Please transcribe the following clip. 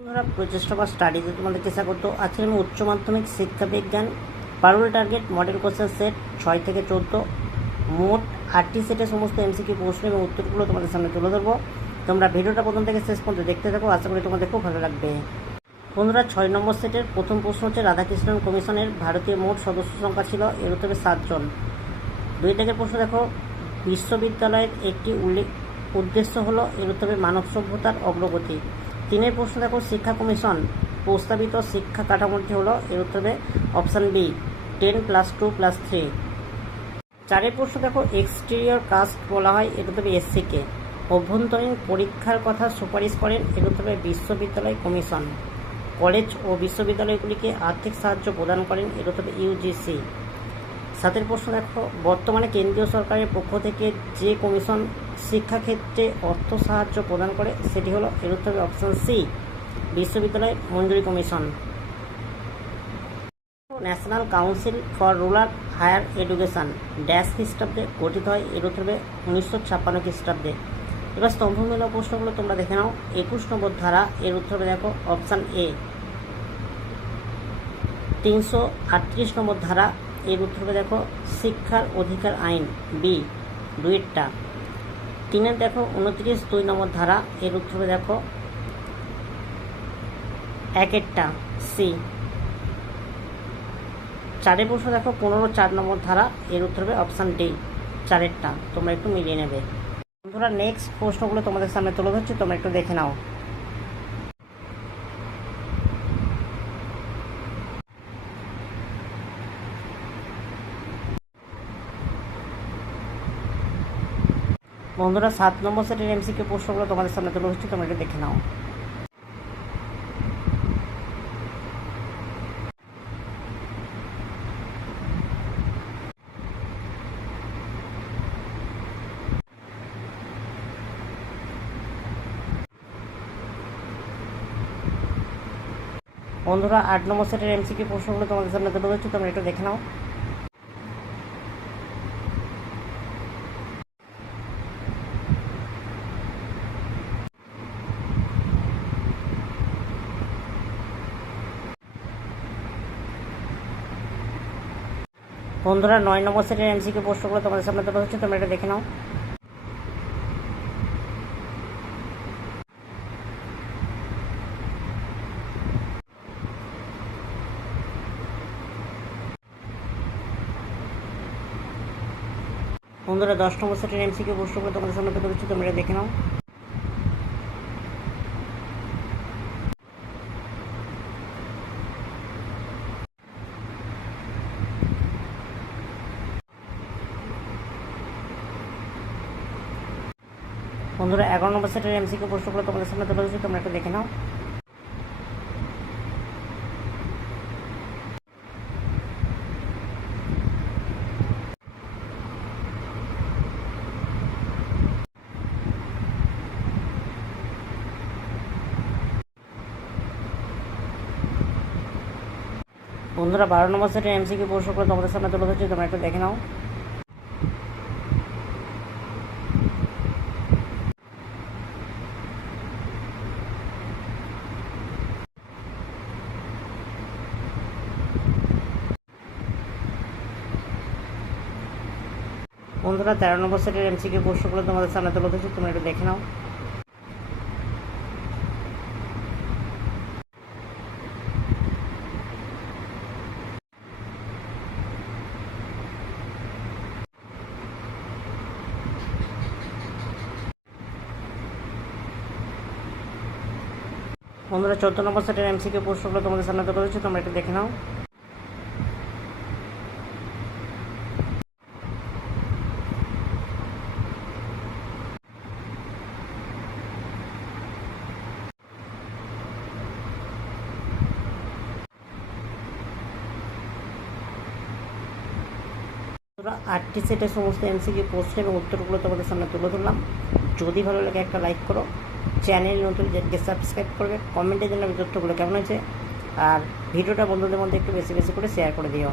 বন্ধুরা, প্রচেষ্টা বা স্টাডিতে তোমাদেরকে স্বাগত। আজকে আমি উচ্চ মাধ্যমিক শিক্ষা বিজ্ঞান পারুল টার্গেট মডেল কোশ্চেন সেট 6 থেকে 14 মোট 8টি সেটের সমস্ত এমসিকিউ প্রশ্ন এবং উত্তরগুলো তোমাদের সামনে তুলে ধরবো। তোমরা ভিডিওটা প্রথম থেকে শেষ পর্যন্ত দেখতে থাকো, আশা করি তোমাদের খুব ভালো লাগবে। বন্ধুরা, 6 নম্বর সেটের প্রথম প্রশ্ন হচ্ছে, রাধাকৃষ্ণন কমিশনের ভারতীয় মোট সদস্য সংখ্যা ছিল এর উত্তরে 7 জন। 2 থেকে প্রশ্ন দেখো, বিশ্ববিদ্যালয়ের একটি উদ্দেশ্য হলো এর উত্তরে মানব সভ্যতার অগ্রগতি। 3 প্রশ্ন দেখো, শিক্ষা কমিশন প্রস্তাবিত শিক্ষা কাঠামোটি হলো এর উত্তরে অপশান বি 10+2+3। 4 প্রশ্ন দেখো, এক্সটেরিয়র কাস্ট বলা হয় এর উত্তরে এসসিকে। অভ্যন্তরীণ পরীক্ষার কথা সুপারিশ করেন এর উত্তরে বিশ্ববিদ্যালয় কমিশন। কলেজ ও বিশ্ববিদ্যালয়গুলিকে আর্থিক সাহায্য প্রদান করেন এর উত্তরে ইউজিসি। 7 প্রশ্ন দেখো, বর্তমানে কেন্দ্রীয় সরকারের পক্ষ থেকে যে কমিশন শিক্ষাক্ষেত্রে অর্থ সাহায্য প্রদান করে সেটি হলো এর উত্তরে অপশান সি বিশ্ববিদ্যালয় মঞ্জুরি commission. National council for rural higher education dash খ্রিস্টাব্দে গঠিত হয় এর উত্তরে 1956 খ্রিস্টাব্দে। এবার স্তম্ভমূলক প্রশ্নগুলো তোমরা দেখে নাও। 21 নম্বর ধারা এর উত্তরে দেখো অপশান এ। 338 নম্বর ধারা এর উত্তরে দেখো শিক্ষার অধিকার আইন বি 2টা। 3 দেখো 29 নম্বর ধারা এর উত্তরে দেখো 1টা সি। 4 প্রশ্ন দেখো 15-4 নম্বর ধারা এর উত্তরে অপশান ডি 4টা। তোমরা একটু মিলিয়ে নেবে। বন্ধুরা, নেক্সট প্রশ্নগুলো তোমাদের সামনে তুলে ধরছি, তোমরা একটু দেখে নাও। বন্ধুরা, 7 নম্বর সেটের এমসিকিউ প্রশ্নগুলো তোমাদের সামনে তুলে ধরছি, তোমরা একটু দেখে নাও। বন্ধুরা, 8 নম্বর সেটের এমসিকিউ প্রশ্নগুলো তোমাদের সামনে তুলে ধরছি, তোমরা একটু দেখে নাও। বন্ধুরা, 9 নম্বর সেটের এমসিকিউ প্রশ্নগুলো তোমাদের সামনে তুলে ধরছি, তোমরা এটা দেখে নাও। বন্ধুরা, 10 নম্বর সেটের এমসিকিউ প্রশ্নগুলো তোমাদের সামনে তুলে ধরছি, তোমরা এটা দেখে নাও। বন্ধুরা, 11 নম্বর সেটের এমসিকিউ প্রশ্নগুলো তোমাদের সামনে তুলে ধরছি, তোমরা একটু দেখে নাও। বন্ধুরা, 12 নম্বর সেটের এমসিকিউ প্রশ্নগুলো তোমাদের সামনে তুলে ধরছি, তোমরা একটু দেখে নাও। বন্ধুরা, 13 নম্বর সেটের এমসিকিউ প্রশ্নগুলো তোমাদের সামনে তুলে ধরছি, তোমরা একটু দেখে নাও। বন্ধুরা, 14 নম্বর সেটের এমসিকিউ প্রশ্নগুলো তোমাদের সামনে তুলে ধরছি, তোমরা একটু দেখে নাও। বন্ধুরা, 8টি সেটের সমস্ত এমসিকিউ প্রশ্ন এবং উত্তরগুলো তোমাদের সামনে তুলে ধরলাম। যদি ভালো লাগে একটা লাইক করো, চ্যানেল নতুন যাদেরকে সাবস্ক্রাইব করবে, কমেন্টে জানাবে তথ্যগুলো কেমন হয়েছে, আর ভিডিওটা বন্ধুদের মধ্যে একটু বেশি বেশি করে শেয়ার করে দিও।